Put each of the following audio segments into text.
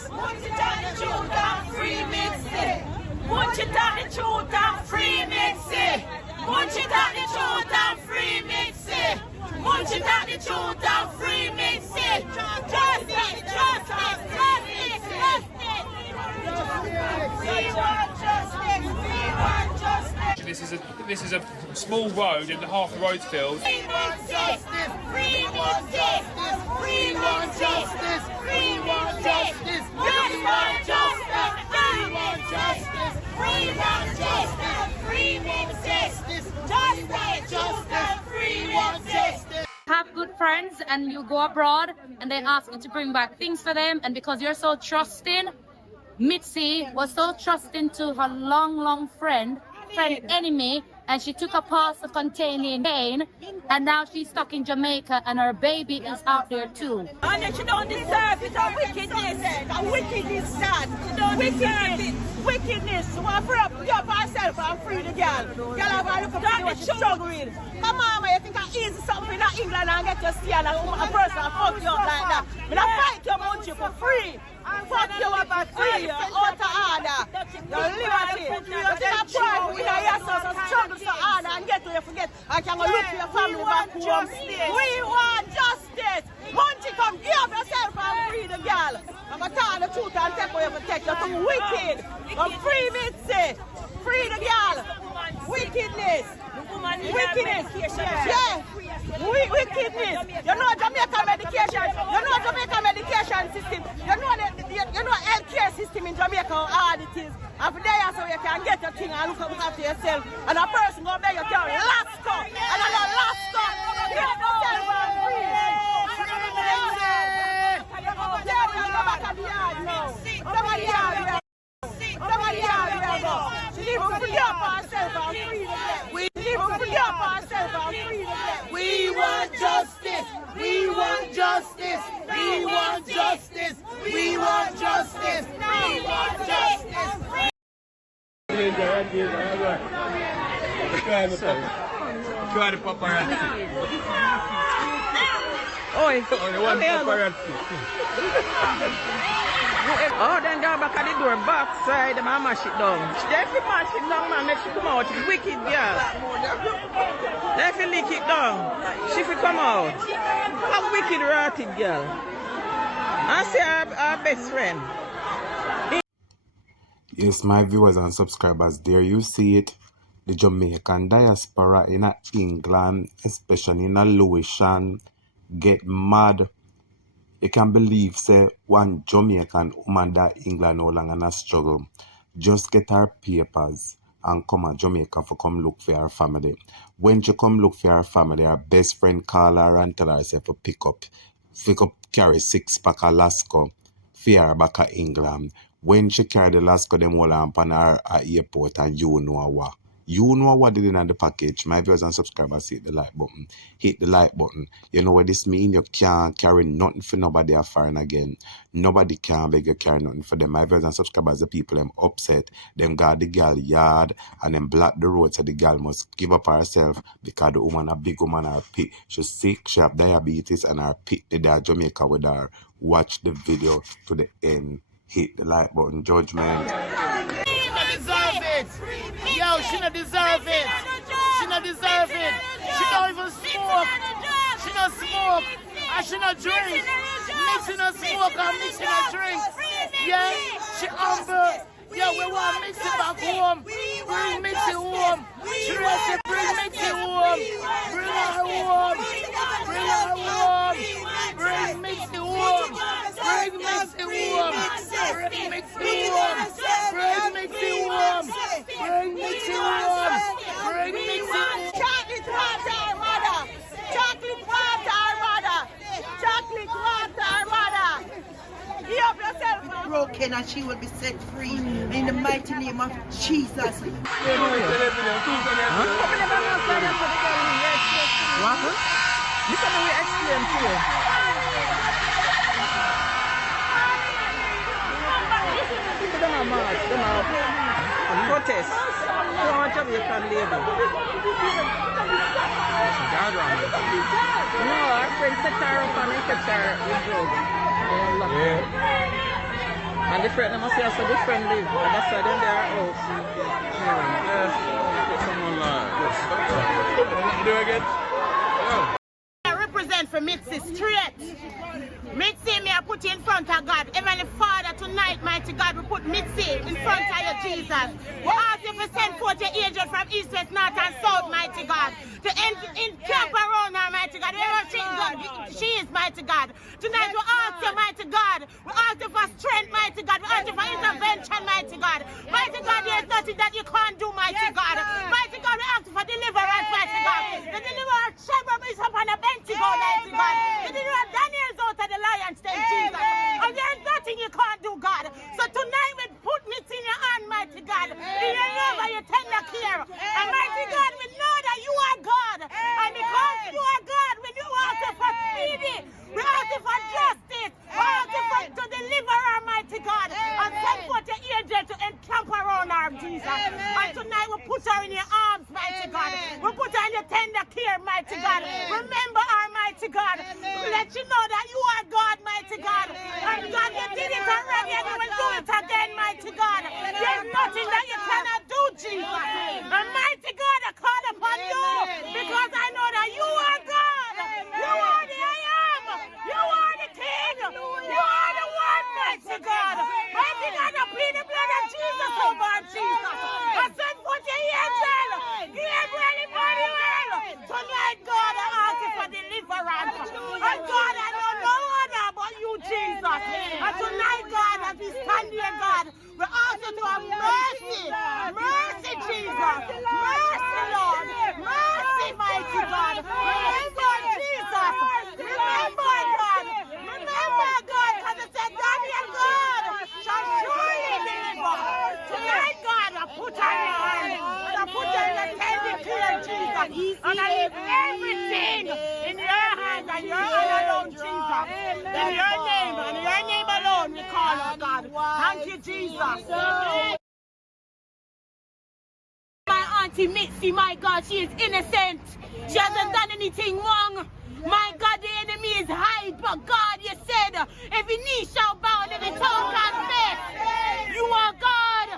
justice. Munchie tell the truth and free Mitsy. Munchie tell the truth and free Mitsy. Munchie tell the truth and free Mitsy. Munchie tell the truth and free Mitsy. Justice, justice, justice, justice. We want justice. We want justice. This is a small road and half the road's filled. We want justice. We want justice. We want justice. We want justice. We want justice. We want justice. We want justice. We want justice. Justice. We want justice. Have good friends and you go abroad and they ask you to bring back things for them, and because you're so trusting, Mitsy was so trusting to her long friend enemy, and she took a parcel containing pain, and now she's stuck in Jamaica and her baby is out there too. And that she don't deserve it, a wickedness. A wickedness, dad. She don't deserve it. Wickedness. She want to free up herself and free the girl. Girl have a look at what she's struggling. Come on, man, you think I easy something in England and get your steal and a person and fuck you up like that. But I fight your munchie for free. Fuck you up and free. Out of order. You're liberty. You think I'm proud in yourself and struggle so hard and get to you forget. I can go look for your family back home. We want justice. Munchie, come give up yourself and free the girl. I'm going to tell the truth and take away for take you to wicked. I'm free Mitsy. Free the girl. Wickedness. Wickedness. Yeah. Wickedness. You know Jamaican medication. You know Jamaican medication system. You know healthcare system in Jamaica, how hard it is. And for there so you can get your thing and look after yourself. And a person go beg you tell LASCO. And I know LASCO. Get yourself and free. Yeah, we go back at the yard now. Somebody yard. Somebody yard. She need to free up herself and free them. We need to free up ourselves and free them. We want justice. We want justice. We want justice. We want justice. We want justice. Try the paparazzi. Oi, the one paparazzi. Oh, then go back at the door, backside, and mash it down. If you mash it down, man, make she come out. She's wicked, girl. If you lick it down, she will come out. A wicked, rotted girl. I say our best friend. Yes, my viewers and subscribers, there you see it. The Jamaican diaspora in England, especially in Lewisham, get mad. You can believe, say, one Jamaican woman that England no longer in a struggle. Just get her papers and come to Jamaica for come look for her family. When she come look for her family, her best friend call her and tell her say for pick up carry 6-pack of LASCO for her back to England. When she carry the LASCO, them all on her at airport, and you know what. You know what did in the package. My viewers and subscribers, hit the like button. Hit the like button. You know what this mean? You can't carry nothing for nobody a foreign again. Nobody can beg you carry nothing for them. My viewers and subscribers, the people them upset. Them got the girl yard and them block the road, so the girl must give up herself because the woman, a big woman, her pit. She's sick, she have diabetes, and her pit the day Jamaica with her. Watch the video to the end. Hit the like button. Judgment. Yo, she not deserve it. She not deserve it. She don't even smoke. She not smoke. And she not drink. Mitsy not smoke and Mitsy not drink. Yeah, she humble. Yeah, we want Mitsy back home. Bring Mitsy home. She said, bring Mitsy home. Bring her home. Bring her home. Bring Mitsy home. Bring Mitsy home. Bring Mitsy home. Bring Mitsy home. Bring Mitsy home. Bring Mitsy home. Chocolate water, mother. Chocolate water, mother. Chocolate water, mother. Give up yourself. Broken and she will be set free in the mighty name of Jesus. What? You can we explain to you. Protest. Jamaican label. No, our friend set her up and kept her with drugs. And the friend, I must say, so the friend live. And that's why then they are out. Someone like, do again? I represent for Mitsy straight. Mitsy, me I put you in front of God. Heavenly Father, tonight, mighty God, we put Mitsy in front of you, Jesus. We ask you to send forth your angel from east, west, north, and south, mighty God, to encamp around her, mighty God. Wherever she is, mighty God. Tonight, we ask you, mighty God. We ask you for strength, mighty God. We ask you for intervention, mighty God. Mighty God, there is nothing that you can't do, mighty God. Mighty God, we ask you for deliverance, mighty God. The deliverer Shebram is upon a bench, God, mighty God. The deliverer Daniel's out of the lion's den, Jesus. And there is nothing you can't do, God. So tonight we put me in your hand, mighty God. In your love and your tender care. And mighty God, we know that you are God. And because you are God, we do ask you for speedy. We ask you for justice. We ask you for to deliver our mighty God. And send forth your angel to encamp around our Jesus. And tonight we put her in your arms, mighty God. We put her in your tender care, mighty God. Remember our mighty God. Let you know that you are God, mighty God. And God, you did it already and you will do it again, mighty God. There's nothing that you cannot do, Jesus. And mighty God, I call upon you because I know that you are God. You are the I am. You are the King. You are the one, mighty God. Mighty God, I plead the blood of Jesus over Jesus. I send forth your angel. Gabriel, Emmanuel. Tonight, God, I ask you for deliverance. And God, I know no one but you, Jesus. And tonight, God, as we stand here, God, we ask you to have mercy. Mercy, Jesus. Mercy, Lord. Mercy, mighty God. Remember, Jesus. Remember, God. Remember, God, because it said, Daniel, God shall surely deliver. Tonight, God, I put her in your hand. And I put her in the tender care, Jesus. And I leave everything in your hands and your hand alone, Jesus. In your name and your name alone we call her, God. Thank you, Jesus. My auntie Mitsy, my God, she is innocent. She hasn't done anything wrong. My God, the enemy is hide, but God, you said, every knee shall bow and every tongue confess. You are God.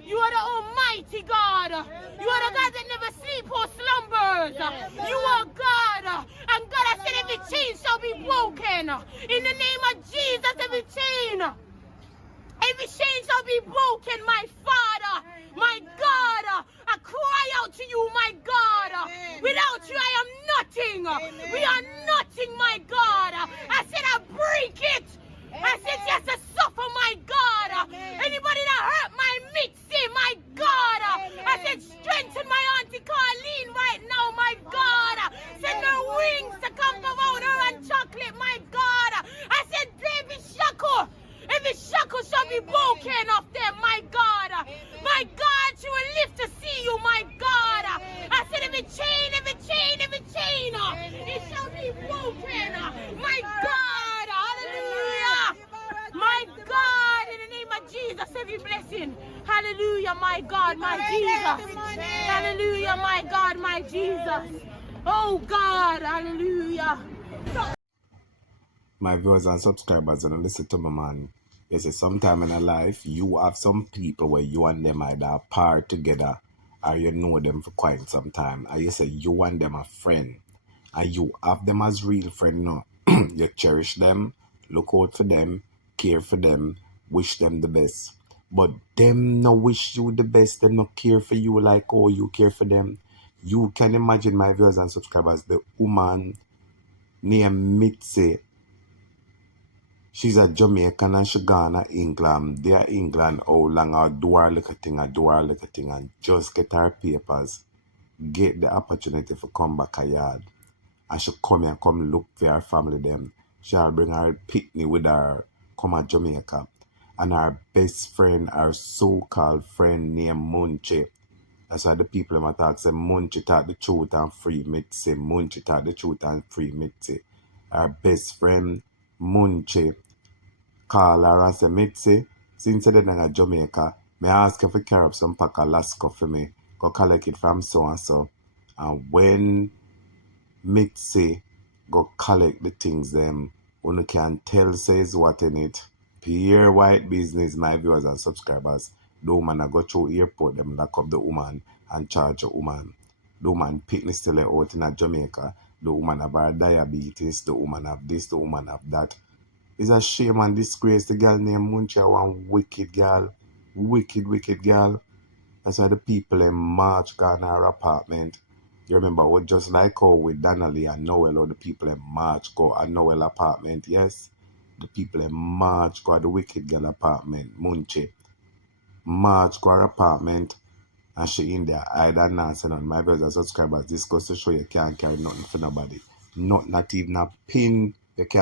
You are the Almighty God. You are the God that never sleep or slumbers. You are God. And God, I said every chain shall be broken. In the name of Jesus, every chain shall be broken, my Father. My God, I cry out to you, my God. Without you, I am nothing. We are nothing, my God. I said I break it. I said just to suffer, my God. Anybody that hurt my Mitsy, my God. I said strengthen my auntie Carleen right now, my God. Send her wings to come around her and chocolate, my God. I said every shackle shall be broken off them, my God. My God, she will live to see you, my God. I said every chain, it shall be broken. My God, hallelujah. My God, in the name of Jesus, every blessing. Hallelujah, my God, my Jesus. Hallelujah, my God, my Jesus. Oh God, hallelujah. My viewers and subscribers, and listen to me, man. You see, sometime in a life, you have some people where you and them either apart together or you know them for quite some time. And you say you and them are friend. And you have them as real friend now. You cherish them, look out for them, care for them, wish them the best. But them no wish you the best, them no care for you like oh you care for them. You can imagine, my viewers and subscribers, the woman named Mitsy. She's a Jamaican and she gone to England. There England, how long I do her little thing and just get her papers. Get the opportunity for come back a yard. And she come here, come look for her family them. She'll bring her picnic with her, come to Jamaica. And her best friend, her so-called friend named Munchie. That's why the people in my talk say Munchie talk the truth and free Mitsy. Munchie talk the truth and free Mitsy. Her best friend, Munchie, call her and say, Mitsy, since you're in Jamaica, may I ask you to carry up some pack of LASCO for me? Go collect it from so and so. And when Mitsy go collect the things them, one can tell says what in it, Pure white business, my viewers and subscribers. The woman I go through airport, them lock up the woman and charge the woman. The woman pick me still out in Jamaica. The woman have her diabetes. The woman have this. The woman have that. It's a shame and disgrace. The girl named Muncha, one wicked girl. Wicked girl. That's why the people in March gone her apartment. You remember what just like how with Donnelly and Noel, or the people in March go at Noel apartment, yes? The people in March go at the wicked girl apartment, Munche. March go her apartment and she in there hide and nonsense on my brothers and subscribers. This goes to show you can't carry nothing for nobody. Not even a pin you can't